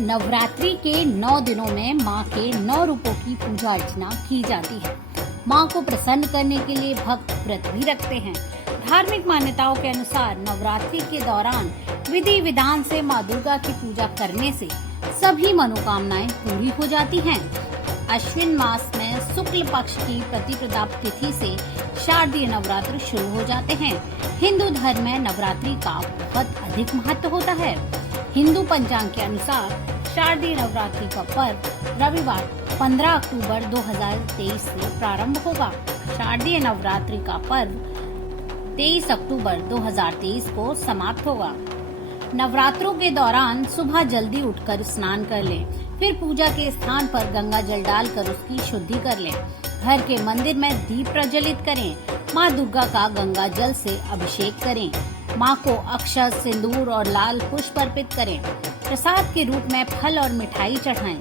नवरात्रि के 9 दिनों में माँ के 9 रूपों की पूजा अर्चना की जाती है। माँ को प्रसन्न करने के लिए भक्त व्रत भी रखते हैं। धार्मिक मान्यताओं के अनुसार नवरात्रि के दौरान विधि विधान से माँ दुर्गा की पूजा करने से सभी मनोकामनाएं पूरी हो जाती हैं। अश्विन मास में शुक्ल पक्ष की प्रतिपदा तिथि से शारदीय नवरात्र शुरू हो जाते हैं। हिंदू धर्म में नवरात्रि का बहुत अधिक महत्व होता है। हिंदू पंचांग के अनुसार शारदीय नवरात्रि का पर्व रविवार 15 अक्टूबर 2023 से प्रारंभ होगा। शारदीय नवरात्रि का पर्व 23 अक्टूबर 2023 को समाप्त होगा। नवरात्रों के दौरान सुबह जल्दी उठकर स्नान कर लें, फिर पूजा के स्थान पर गंगा जल डालकर उसकी शुद्धि कर लें। घर के मंदिर में दीप प्रज्वलित करें। माँ दुर्गा का गंगा जल से अभिषेक करें। माँ को अक्षत, सिंदूर और लाल पुष्प अर्पित करें। प्रसाद के रूप में फल और मिठाई चढ़ाएं।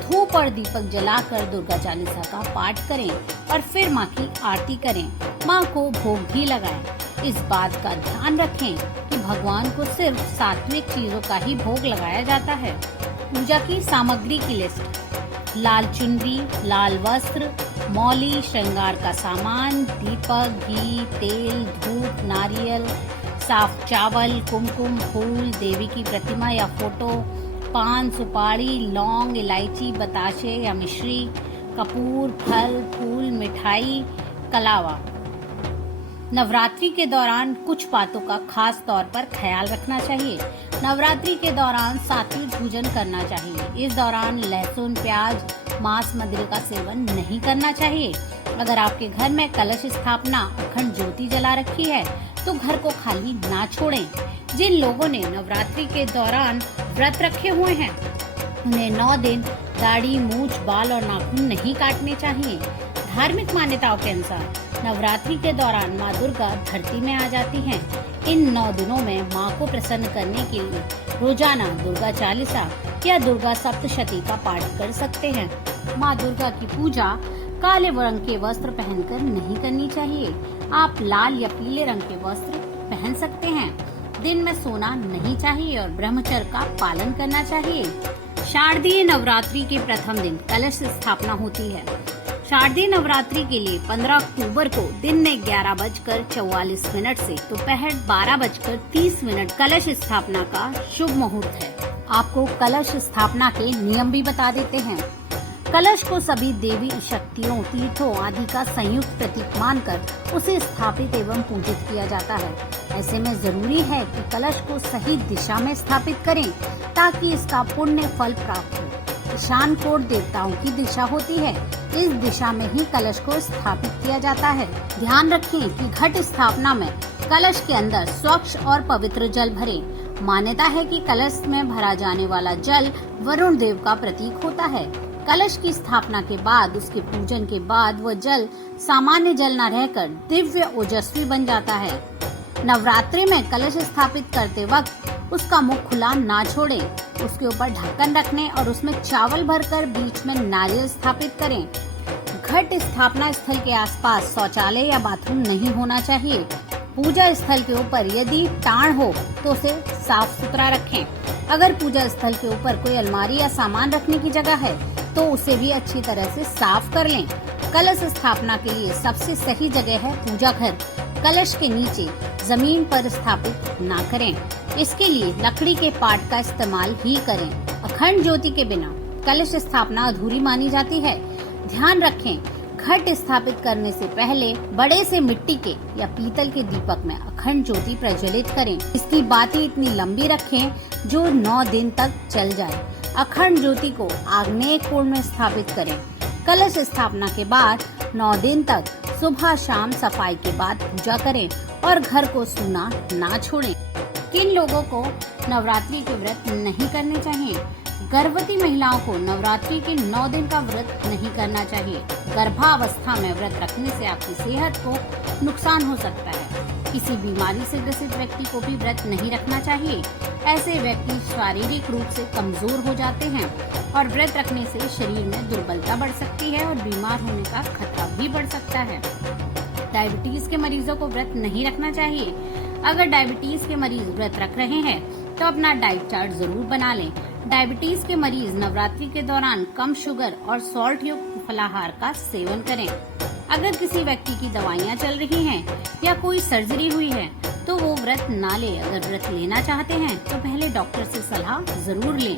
धूप और दीपक जलाकर दुर्गा चालीसा का पाठ करें और फिर माँ की आरती करें। माँ को भोग भी लगाएं। इस बात का ध्यान रखें कि भगवान को सिर्फ सात्विक चीजों का ही भोग लगाया जाता है। पूजा की सामग्री की लिस्ट: लाल चुनरी, लाल वस्त्र, मौली, श्रृंगार का सामान, दीपक, घी, तेल, धूप, नारियल, साफ चावल, कुमकुम, फूल, देवी की प्रतिमा या फोटो, पान, सुपारी, लौंग, इलायची, बताशे या मिश्री, कपूर, फल, फूल, मिठाई, कलावा। नवरात्रि के दौरान कुछ बातों का खास तौर पर ख्याल रखना चाहिए। नवरात्रि के दौरान सात्विक भोजन करना चाहिए। इस दौरान लहसुन, प्याज, मांस, मदिरा का सेवन नहीं करना चाहिए। अगर आपके घर में कलश स्थापना अखंड ज्योति जला रखी है तो घर को खाली ना छोड़ें। जिन लोगों ने नवरात्रि के दौरान व्रत रखे हुए हैं उन्हें 9 दिन दाढ़ी, मूछ, बाल और नाखून नहीं काटने चाहिए। धार्मिक मान्यताओं के अनुसार नवरात्रि के दौरान माँ दुर्गा धरती में आ जाती हैं। इन 9 दिनों में माँ को प्रसन्न करने के लिए रोजाना दुर्गा चालीसा या दुर्गा सप्तशती का पाठ कर सकते हैं। माँ दुर्गा की पूजा काले रंग के वस्त्र पहनकर नहीं करनी चाहिए। आप लाल या पीले रंग के वस्त्र पहन सकते हैं। दिन में सोना नहीं चाहिए और ब्रह्मचर्य का पालन करना चाहिए। शारदीय नवरात्रि के प्रथम दिन कलश स्थापना होती है। शारदीय नवरात्रि के लिए 15 अक्टूबर को दिन में 11:44 से दोपहर 12:30 कलश स्थापना का शुभ मुहूर्त है। आपको कलश स्थापना के नियम भी बता देते हैं। कलश को सभी देवी शक्तियों, तीर्थों आदि का संयुक्त प्रतीक मानकर उसे स्थापित एवं पूजित किया जाता है। ऐसे में जरूरी है कि कलश को सही दिशा में स्थापित करें ताकि इसका पुण्य फल प्राप्त हो। ईशान कोण देवताओं की दिशा होती है। इस दिशा में ही कलश को स्थापित किया जाता है। ध्यान रखें कि घट स्थापना में कलश के अंदर स्वच्छ और पवित्र जल भरें। मान्यता है कि कलश में भरा जाने वाला जल वरुण देव का प्रतीक होता है। कलश की स्थापना के बाद उसके पूजन के बाद वह जल सामान्य जल न रहकर दिव्य ओजस्वी बन जाता है। नवरात्रि में कलश स्थापित करते वक्त उसका मुख खुला ना छोड़ें। उसके ऊपर ढक्कन रखने और उसमें चावल भरकर बीच में नारियल स्थापित करें। घट स्थापना स्थल के आसपास शौचालय या बाथरूम नहीं होना चाहिए। पूजा स्थल के ऊपर यदि टाण हो तो उसे साफ सुथरा रखें। अगर पूजा स्थल के ऊपर कोई अलमारी या सामान रखने की जगह है तो उसे भी अच्छी तरह से साफ कर लें। कलश स्थापना के लिए सबसे सही जगह है पूजा घर। कलश के नीचे जमीन पर स्थापित ना करें। इसके लिए लकड़ी के पाट का इस्तेमाल ही करें। अखंड ज्योति के बिना कलश स्थापना अधूरी मानी जाती है। ध्यान रखें, घट स्थापित करने से पहले बड़े से मिट्टी के या पीतल के दीपक में अखंड ज्योति प्रज्वलित करें। इसकी बाती इतनी लंबी रखें जो 9 दिन तक चल जाए। अखंड ज्योति को आग्नेय कोण में स्थापित करें। कलश स्थापना के बाद 9 दिन तक सुबह शाम सफाई के बाद पूजा करें और घर को सूना ना छोड़ें। किन लोगों को नवरात्रि के व्रत नहीं करने चाहिए? गर्भवती महिलाओं को नवरात्रि के 9 दिन का व्रत नहीं करना चाहिए। गर्भावस्था में व्रत रखने से आपकी सेहत को नुकसान हो सकता है। किसी बीमारी से ग्रसित व्यक्ति को भी व्रत नहीं रखना चाहिए। ऐसे व्यक्ति शारीरिक रूप से कमजोर हो जाते हैं और व्रत रखने से शरीर में दुर्बलता बढ़ सकती है और बीमार होने का खतरा भी बढ़ सकता है। डायबिटीज के मरीजों को व्रत नहीं रखना चाहिए। अगर डायबिटीज के मरीज व्रत रख रहे हैं तो अपना डाइट चार्ट जरूर बना लें। डायबिटीज के मरीज नवरात्रि के दौरान कम शुगर और सॉल्ट युक्त फलाहार का सेवन करें। अगर किसी व्यक्ति की दवाइयाँ चल रही हैं या कोई सर्जरी हुई है तो वो व्रत ना ले। अगर व्रत लेना चाहते हैं तो पहले डॉक्टर से सलाह जरूर लें।